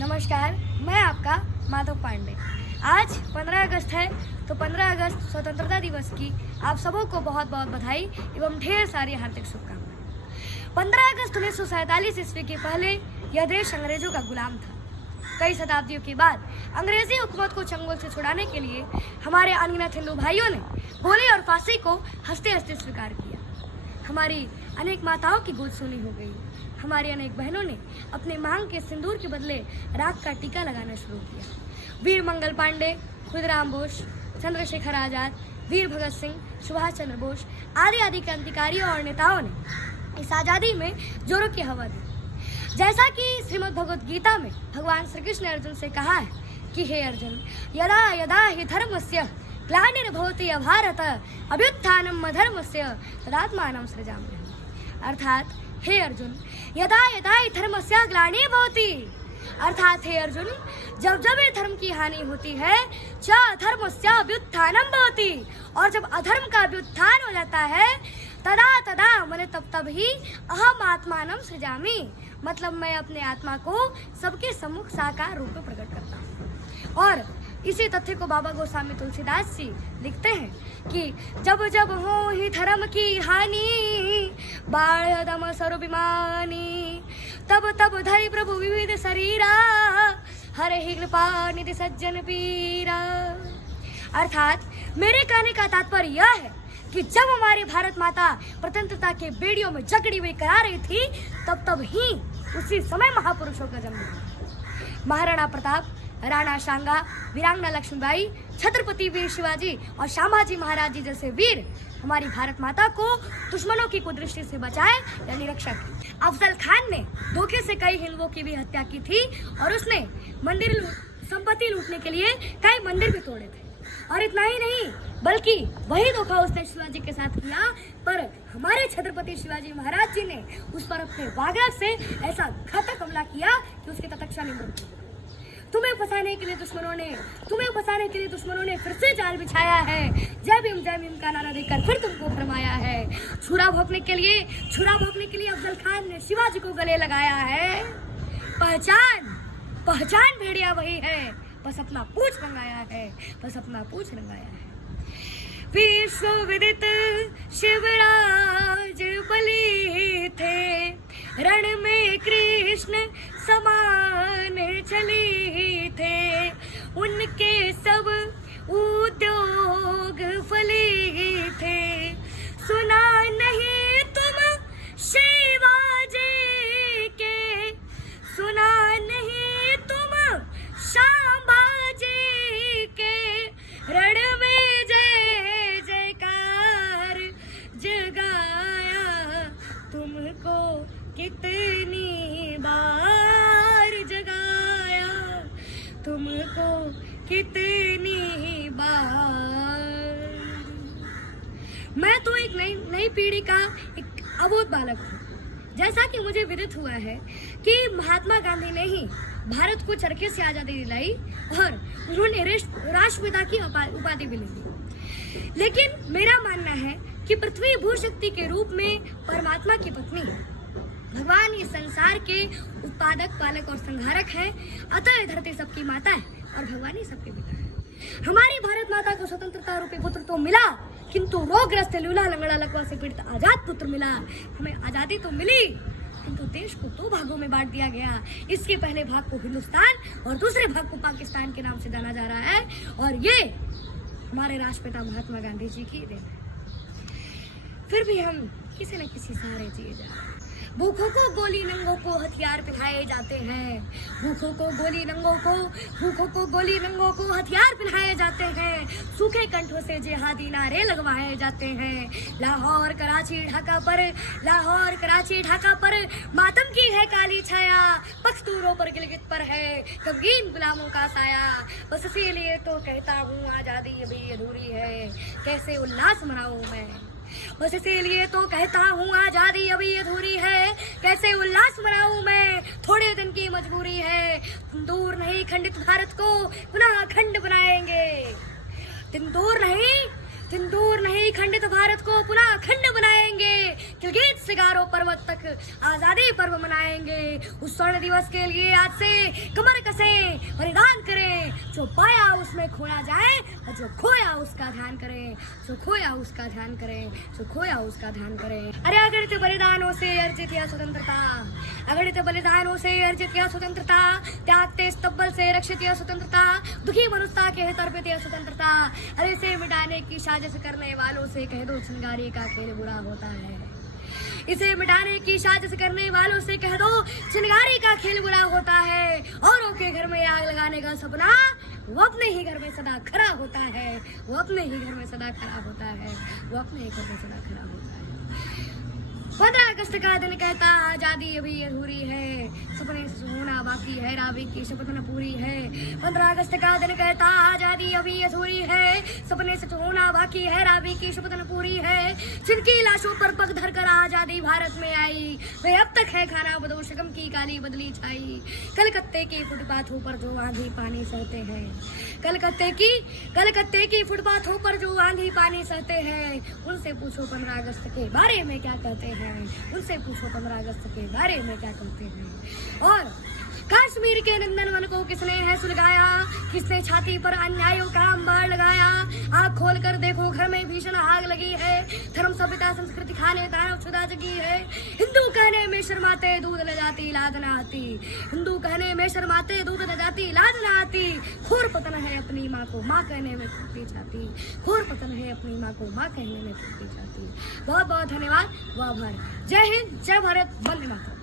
नमस्कार, मैं आपका माधव पांडे। आज 15 अगस्त है, तो 15 अगस्त स्वतंत्रता दिवस की आप सबों को बहुत बहुत बधाई एवं ढेर सारी हार्दिक शुभकामनाएं। 15 अगस्त 1947 ईस्वी के पहले यह देश अंग्रेजों का गुलाम था। कई शताब्दियों के बाद अंग्रेजी हुकूमत को चंगुल से छुड़ाने के लिए हमारे अनगिनत हिंदू भाइयों ने गोली और फांसी को हंसते हंसते स्वीकार किया। हमारी अनेक माताओं की गोद सोनी हो गई। हमारी अनेक बहनों ने अपने मांग के सिंदूर के बदले राख का टीका लगाना शुरू किया। वीर मंगल पांडे, खुदराम बोस, चंद्रशेखर आजाद, वीर भगत सिंह, सुभाष चंद्र बोस आदि क्रांतिकारियों और नेताओं ने इस आज़ादी में जोरों की हवा दी। जैसा कि श्रीमद् भगवद गीता में भगवान श्री कृष्ण ने अर्जुन से कहा है कि हे अर्जुन, यदा यदा हि धर्मस्य ग्लानिर्भवति भारत अभ्युत्थानम् अधर्मस्य तदात्मानं सृजाम्यहम्। अर्थात हे अर्जुन, यदा यदा हि धर्मस्य ग्लानिर्भवति, अर्थात हे अर्जुन, जब जब ये धर्म की हानि होती है च अधर्मस्य अभ्युत्थानम् भवति, और जब अधर्म का अभ्युत्थान हो जाता है तदा तदा मैंने तब ही अहम आत्मानं सृजामि, मतलब मैं अपने आत्मा को सबके सम्मुख साकार रूप में प्रकट करता हूँ। और इसी तथ्य को बाबा गोस्वामी तुलसीदास जी लिखते हैं कि जब जब हो ही धर्म की हानि बाढ़ दम सर्वभिमानी, तब तब धरि प्रभु विविध शरीरा हरे ही कृपा निधि सज्जन पीरा। अर्थात मेरे कहने का तात्पर्य यह है कि जब हमारी भारत माता स्वतंत्रता के बेड़ियों में जकड़ी हुई करा रही थी तब ही उसी समय महापुरुषों का जन्म हुआ। महाराणा प्रताप, राणा सांगा, वीरांगना लक्ष्मीबाई, छत्रपति वीर शिवाजी और संभाजी महाराज जी जैसे वीर हमारी भारत माता को दुश्मनों की कुदृष्टि से बचाए यानी रक्षा की। अफजल खान ने धोखे से कई हिंदुओं की भी हत्या की थी और उसने मंदिर संपत्ति लूटने के लिए कई मंदिर भी तोड़े थे। और इतना ही नहीं बल्कि वही धोखा उसने शिवाजी के साथ किया, पर हमारे छत्रपति शिवाजी महाराज जी ने उस पर अपने वागरक से ऐसा घातक हमला किया कि उसकी तत्क्षण मृत्यु हो गई। तुम्हें फंसाने के लिए दुश्मनों ने फिर से जाल बिछाया है। जय भीम का नारा देकर फिर तुमको फरमाया है। छुरा भोंकने के लिए अफजल खान ने शिवाजी को गले लगाया है। पहचान भेड़िया वही है, बस अपना पूछ रंगाया है। विश्व विदित शिवराज बलि थे, रण में कृष्ण समान चली थे, उनके सब उद्योग फली थे। सुना नहीं तुम शिवाजी के, सुना नहीं तुम संभाजी के, रण में जय जयकार जगाया तुमको कितनी बार जगाया, तुमको कितनी बार। मैं तो एक नई पीढ़ी का एक अबोध बालक हूँ। जैसा कि मुझे विदित हुआ है कि महात्मा गांधी ने ही भारत को चरखे से आज़ादी दिलाई और उन्होंने राष्ट्रपिता की उपाधि भी ली। लेकिन मेरा मानना है कि पृथ्वी भूशक्ति के रूप में परमात्मा की पत्नी है। भगवान इस संसार के उत्पादक, पालक और संहारक है, अतः धरती सबकी माता है और भगवान ही सबके पिता है। हमारी भारत माता को स्वतंत्रता रूपी पुत्र तो मिला, किंतु रोगग्रस्त, लूला, लंगड़ा, लकवा से पीड़ित आजाद पुत्र मिला। हमें आजादी तो मिली किंतु देश को दो भागों में बांट दिया गया। इसके पहले भाग को हिंदुस्तान और दूसरे भाग को पाकिस्तान के नाम से जाना जा रहा है, और ये हमारे राष्ट्रपिता महात्मा गांधी जी की देन है। फिर भी हम किसी न किसी सहारे जिए जा रहे हैं। भूखों को गोली, नंगों को हथियार पहनाए जाते हैं। भूखों को गोली, नंगों को हथियार पहनाए जाते हैं। सूखे कंठों से जिहादी नारे लगवाए जाते हैं। लाहौर कराची ढाका पर मातम की है काली छाया, पख्तूरों पर गिलगित पर है गमगीन गुलामों का साया। बस इसीलिए तो कहता हूँ आज़ादी अभी अधूरी है, कैसे उल्लास मनाऊं मैं। बस इसीलिए तो कहता हूँ आज़ादी अभी अधूरी है, कैसे उल्लास मनाऊं मैं। थोड़े दिन की मजबूरी है, दूर नहीं खंडित भारत को पुनः अखंड बनाएंगे। दिन दूर नहीं खंडित भारत को पुनः अखंड बनाएंगे। गिलगित से गारो पर्वत तक आज़ादी पर्व मनाएंगे। उस स्वर्ण दिवस के लिए आज से कमर कस बलिदान करें, जो पाया उसमें खोया जाए और जो खोया उसका ध्यान करें, जो खोया उसका ध्यान करें, जो खोया उसका ध्यान करें। अरे अगणित बलिदानों से अर्जित यह स्वतंत्रता, अगणित बलिदानों से अर्जित यह स्वतंत्रता, त्यागते स्तब्बल से रक्षित यह स्वतंत्रता, दुखी मनुष्यता के हित अर्पित यह स्वतंत्रता। अरे इसे मिटाने की साजिश करने वालों से कह दो चिंगारी का खेल बुरा होता है, इसे मिटाने की साजिश करने वालों से कह दो चिंगारी का खेल बुरा होता है। औरों के घर में आग लगाने का सपना वो अपने ही घर में सदा खड़ा होता है, वो अपने ही घर में सदा खड़ा होता है, वो अपने ही घर में सदा खड़ा होता है। 15 अगस्त का दिन कहता आजादी अभी अधूरी है, सपने से होना बाकी है, रावी की शपथ न पूरी है। 15 अगस्त का दिन कहता आजादी अभी अधूरी है, सपने से होना बाकी है, रावी की शपथ न पूरी है। जिनकी लाशों पर पग धर कर आजादी भारत में आई, वे अब तक है खाना बदोश गम की काली बदली छाई। कलकत्ते के फुटपाथों पर जो आंधी पानी सहते हैं, कलकत्ते की फुटपाथों पर जो आंधी पानी सहते हैं, उनसे पूछो 15 अगस्त के बारे में क्या कहते हैं, उनसे पूछो 15 अगस्त के बारे में क्या कहते हैं। और कश्मीर के नंदनवन को किसने है सुलगाया, किसने छाती पर अन्यायों का अंबार लगाया। आँख खोल कर देखो घर में भीषण आग लगी है, धर्म सभ्यता संस्कृति खाने दानव क्षुधा जगी है। हिंदू कहने में शर्माते दूध ले जाती लाद न आती, हिंदू कहने में शर्माते दूध ले जाती लाद न आती। घोर पतन है अपनी माँ को माँ कहने में थकती जाती, घोर पतन है अपनी माँ को माँ कहने में थकती जाती। बहुत बहुत धन्यवाद, वाह भारत, जय हिंद, जय भारत, वंदे मातरम।